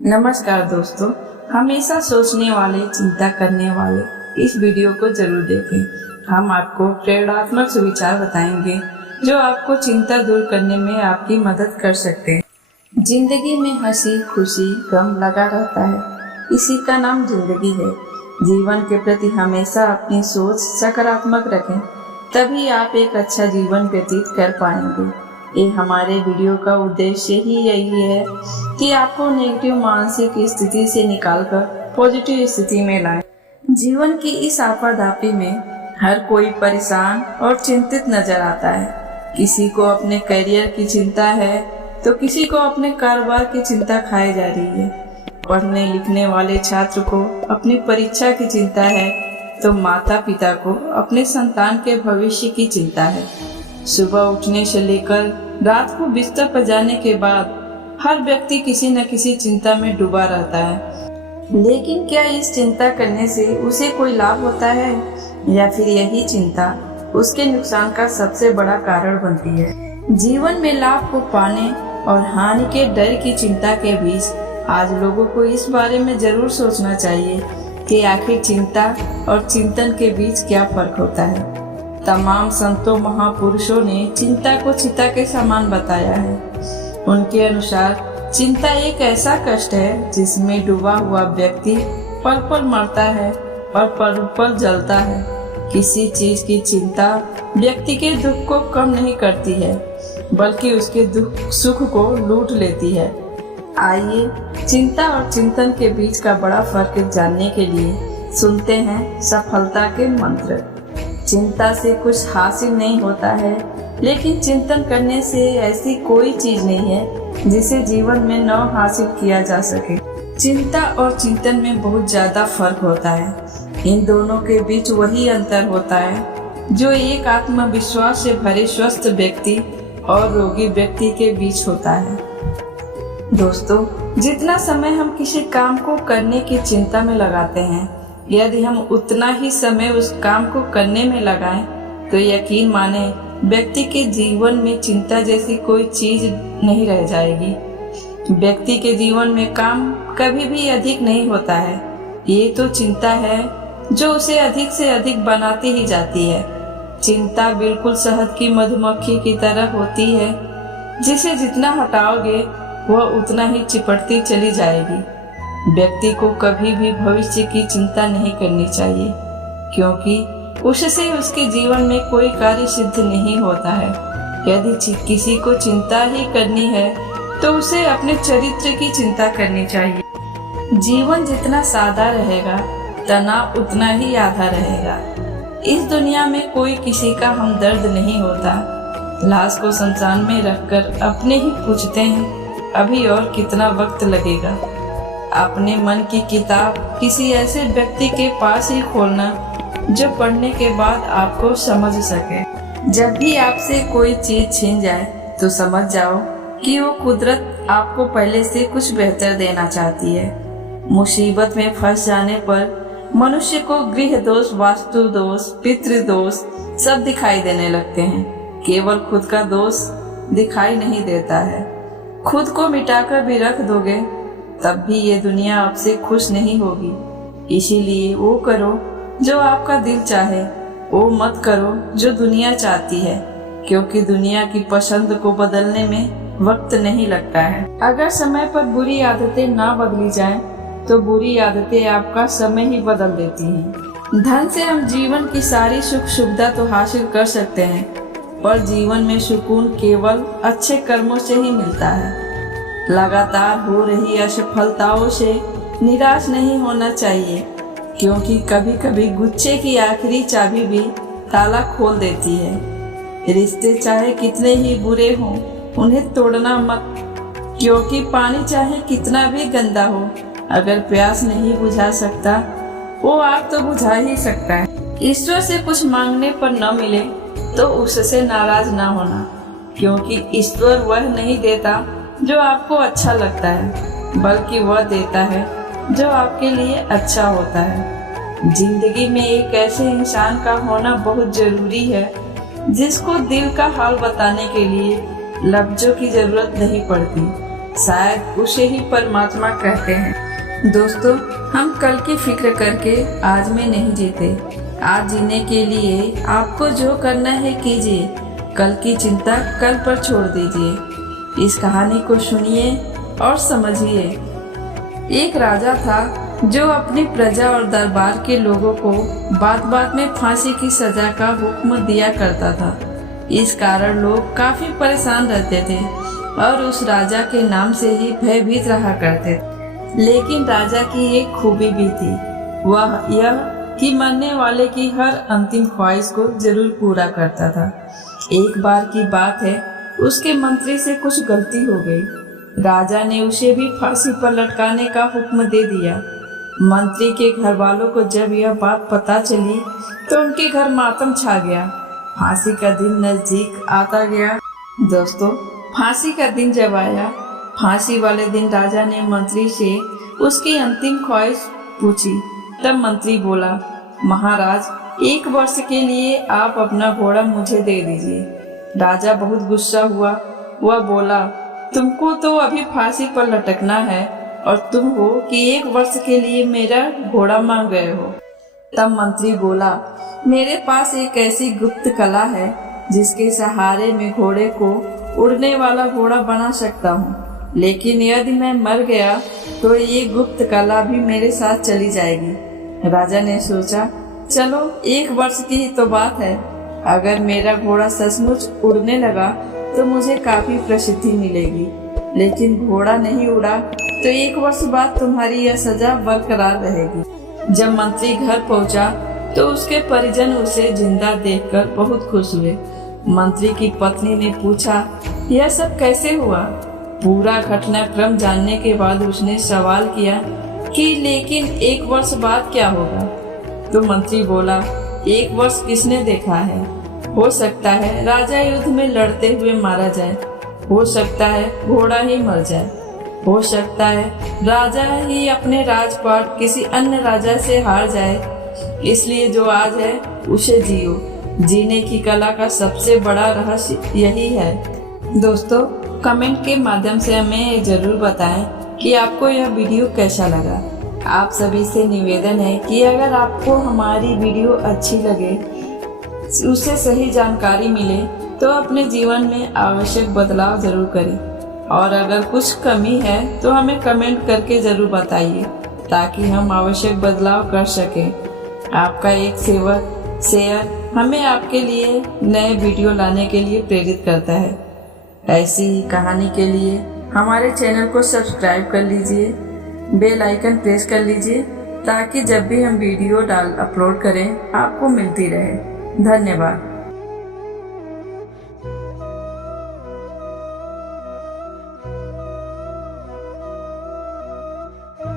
नमस्कार दोस्तों, हमेशा सोचने वाले, चिंता करने वाले इस वीडियो को जरूर देखें। हम आपको प्रेरणात्मक सुविचार बताएंगे जो आपको चिंता दूर करने में आपकी मदद कर सकते हैं। जिंदगी में हंसी खुशी गम लगा रहता है, इसी का नाम जिंदगी है। जीवन के प्रति हमेशा अपनी सोच सकारात्मक रखें, तभी आप एक अच्छा जीवन व्यतीत कर पाएंगे। ये हमारे वीडियो का उद्देश्य ही यही है कि आपको नेगेटिव मानसिक स्थिति से निकालकर पॉजिटिव स्थिति में लाएं। जीवन की इस आपाधापी में हर कोई परेशान और चिंतित नजर आता है। किसी को अपने करियर की चिंता है तो किसी को अपने कारोबार की चिंता खाई जा रही है। पढ़ने लिखने वाले छात्र को अपनी परीक्षा की चिंता है तो माता पिता को अपने संतान के भविष्य की चिंता है। सुबह उठने से लेकर रात को बिस्तर पर जाने के बाद हर व्यक्ति किसी न किसी चिंता में डूबा रहता है। लेकिन क्या इस चिंता करने से उसे कोई लाभ होता है या फिर यही चिंता उसके नुकसान का सबसे बड़ा कारण बनती है? जीवन में लाभ को पाने और हानि के डर की चिंता के बीच आज लोगों को इस बारे में जरूर सोचना चाहिए कि आखिर चिंता और चिंतन के बीच क्या फर्क होता है। तमाम संतों महापुरुषों ने चिंता को चिता के समान बताया है। उनके अनुसार चिंता एक ऐसा कष्ट है जिसमें डूबा हुआ व्यक्ति पल पल मरता है और पल पल जलता है। किसी चीज की चिंता व्यक्ति के दुख को कम नहीं करती है बल्कि उसके दुख सुख को लूट लेती है। आइए चिंता और चिंतन के बीच का बड़ा फर्क जानने के लिए सुनते हैं सफलता के मंत्र। चिंता से कुछ हासिल नहीं होता है, लेकिन चिंतन करने से ऐसी कोई चीज नहीं है जिसे जीवन में न हासिल किया जा सके। चिंता और चिंतन में बहुत ज्यादा फर्क होता है। इन दोनों के बीच वही अंतर होता है जो एक आत्मविश्वास से भरे स्वस्थ व्यक्ति और रोगी व्यक्ति के बीच होता है। दोस्तों, जितना समय हम किसी काम को करने की चिंता में लगाते हैं, यदि हम उतना ही समय उस काम को करने में लगाएं, तो यकीन माने व्यक्ति के जीवन में चिंता जैसी कोई चीज नहीं रह जाएगी। व्यक्ति के जीवन में काम कभी भी अधिक नहीं होता है। ये तो चिंता है जो उसे अधिक से अधिक बनाती ही जाती है। चिंता बिल्कुल शहद की मधुमक्खी की तरह होती है, जिसे जितना हटाओगे वह उतना ही चिपटती चली जाएगी। व्यक्ति को कभी भी भविष्य की चिंता नहीं करनी चाहिए, क्योंकि उससे उसके जीवन में कोई कार्य सिद्ध नहीं होता है। यदि किसी को चिंता ही करनी है तो उसे अपने चरित्र की चिंता करनी चाहिए। जीवन जितना सादा रहेगा, तनाव उतना ही आधा रहेगा। इस दुनिया में कोई किसी का हमदर्द नहीं होता। लाश को शमशान में रखकर अपने ही पूछते हैं, अभी और कितना वक्त लगेगा। अपने मन की किताब किसी ऐसे व्यक्ति के पास ही खोलना जो पढ़ने के बाद आपको समझ सके। जब भी आपसे कोई चीज छीन जाए तो समझ जाओ कि वो कुदरत आपको पहले से कुछ बेहतर देना चाहती है। मुसीबत में फंस जाने पर मनुष्य को गृह दोष, वास्तु दोष, पितृ दोष सब दिखाई देने लगते हैं। केवल खुद का दोष दिखाई नहीं देता है। खुद को मिटाकर भी रख दोगे तब भी ये दुनिया आपसे खुश नहीं होगी। इसीलिए वो करो जो आपका दिल चाहे, वो मत करो जो दुनिया चाहती है, क्योंकि दुनिया की पसंद को बदलने में वक्त नहीं लगता है। अगर समय पर बुरी आदतें ना बदली जाएं, तो बुरी आदतें आपका समय ही बदल देती हैं। धन से हम जीवन की सारी सुख सुविधा तो हासिल कर सकते हैं, पर जीवन में सुकून केवल अच्छे कर्मों से ही मिलता है। लगातार हो रही असफलताओं से निराश नहीं होना चाहिए, क्योंकि कभी कभी गुच्छे की आखिरी चाबी भी ताला खोल देती है। रिश्ते चाहे कितने ही बुरे हों, उन्हें तोड़ना मत, क्योंकि पानी चाहे कितना भी गंदा हो, अगर प्यास नहीं बुझा सकता वो आग तो बुझा ही सकता है। ईश्वर से कुछ मांगने पर न मिले तो उससे नाराज ना होना, क्योंकि ईश्वर वह नहीं देता जो आपको अच्छा लगता है, बल्कि वह देता है जो आपके लिए अच्छा होता है। जिंदगी में एक ऐसे इंसान का होना बहुत जरूरी है जिसको दिल का हाल बताने के लिए लफ्जों की जरूरत नहीं पड़ती, शायद उसे ही परमात्मा कहते हैं। दोस्तों, हम कल की फिक्र करके आज में नहीं जीते। आज जीने के लिए आपको जो करना है कीजिए, कल की चिंता कल पर छोड़ दीजिए। इस कहानी को सुनिए और समझिए। एक राजा था जो अपनी प्रजा और दरबार के लोगों को बात बात में फांसी की सजा का हुक्म दिया करता था। इस कारण लोग काफी परेशान रहते थे और उस राजा के नाम से ही भयभीत रहा करते थे। लेकिन राजा की एक खूबी भी थी, वह यह कि मरने वाले की हर अंतिम ख्वाहिश को जरूर पूरा करता था। एक बार की बात है, उसके मंत्री से कुछ गलती हो गई। राजा ने उसे भी फांसी पर लटकाने का हुक्म दे दिया। मंत्री के घर वालों को जब यह बात पता चली तो उनके घर मातम छा गया। फांसी का दिन नजदीक आता गया। दोस्तों, फांसी का दिन जब आया, फांसी वाले दिन राजा ने मंत्री से उसकी अंतिम ख्वाहिश पूछी। तब मंत्री बोला, महाराज, 1 वर्ष के लिए आप अपना घोड़ा मुझे दे दीजिए। राजा बहुत गुस्सा हुआ। वह बोला, तुमको तो अभी फांसी पर लटकना है और तुम हो कि 1 वर्ष के लिए मेरा घोड़ा मांग गए हो। तब मंत्री बोला, मेरे पास एक ऐसी गुप्त कला है जिसके सहारे में घोड़े को उड़ने वाला घोड़ा बना सकता हूँ, लेकिन यदि मैं मर गया तो ये गुप्त कला भी मेरे साथ चली जाएगी। राजा ने सोचा, चलो 1 वर्ष की ही तो बात है, अगर मेरा घोड़ा सचमुच उड़ने लगा तो मुझे काफी प्रसिद्धि मिलेगी, लेकिन घोड़ा नहीं उड़ा तो 1 वर्ष बाद तुम्हारी यह सजा बरकरार रहेगी। जब मंत्री घर पहुंचा तो उसके परिजन उसे जिंदा देखकर बहुत खुश हुए। मंत्री की पत्नी ने पूछा, यह सब कैसे हुआ? पूरा घटनाक्रम जानने के बाद उसने सवाल किया कि लेकिन 1 वर्ष बाद क्या होगा? तो मंत्री बोला, 1 वर्ष किसने देखा है? हो सकता है राजा युद्ध में लड़ते हुए मारा जाए, हो सकता है घोड़ा ही मर जाए, हो सकता है राजा ही अपने राजपाट किसी अन्य राजा से हार जाए। इसलिए जो आज है उसे जियो। जीने की कला का सबसे बड़ा रहस्य यही है। दोस्तों, कमेंट के माध्यम से हमें जरूर बताएं कि आपको यह वीडियो कैसा लगा। आप सभी से निवेदन है कि अगर आपको हमारी वीडियो अच्छी लगे, उससे सही जानकारी मिले, तो अपने जीवन में आवश्यक बदलाव जरूर करें और अगर कुछ कमी है तो हमें कमेंट करके जरूर बताइए ताकि हम आवश्यक बदलाव कर सकें। आपका एक शेयर हमें आपके लिए नए वीडियो लाने के लिए प्रेरित करता है। ऐसी ही कहानी के लिए हमारे चैनल को सब्सक्राइब कर लीजिए, बेल आइकन प्रेस कर लीजिए ताकि जब भी हम वीडियो अपलोड करें आपको मिलती रहे। धन्यवाद।